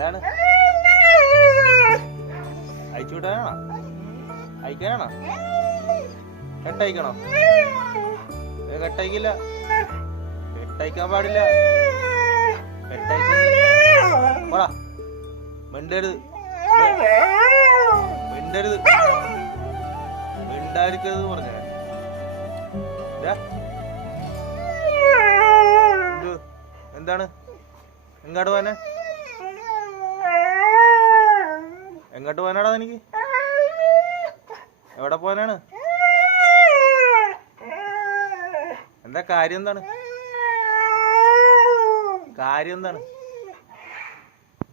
എന്താണ്? അയച്ചു വിടാനാണോ? അയക്കാനാണോ? കെട്ടയക്കണോ? കെട്ടയക്കില്ല. കെട്ടയക്കാൻ പാടില്ല. കെട്ടയച്ചാ മിണ്ടരുത്. മിണ്ടരുത്. മിണ്ടായിരിക്കരുത് പറഞ്ഞേ. എന്താണ്? എങ്ങോട്ട് പോവാനാ? എങ്ങോട്ട് പോവാനാടാ എനിക്ക്? എവിടെ പോവാനാണ്? എന്താ കാര്യം? എന്താണ് കാര്യം? എന്താണ്?